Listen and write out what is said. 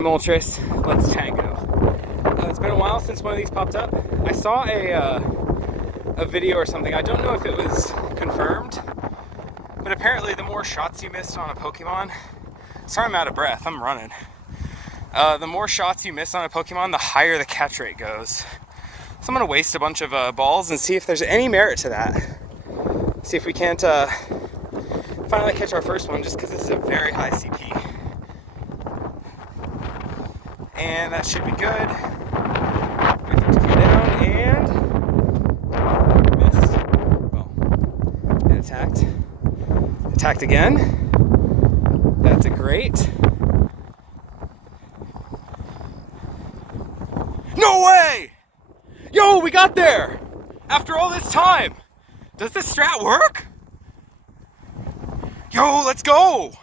Moltres, let's tango. It's been a while since one of these popped up. I saw a video or something. I don't know if it was confirmed, but apparently the more shots you missed on a Pokemon, sorry I'm out of breath, I'm running. The more shots you miss on a Pokemon, the higher the catch rate goes. So I'm gonna waste a bunch of balls and see if there's any merit to that. See if we can't finally catch our first one, just because this is a very high CP. And that should be good. Wait for it to come down and missed. Well, it attacked. Attacked again. That's a great. No way! Yo, we got there! After all this time! Does this strat work? Yo, let's go!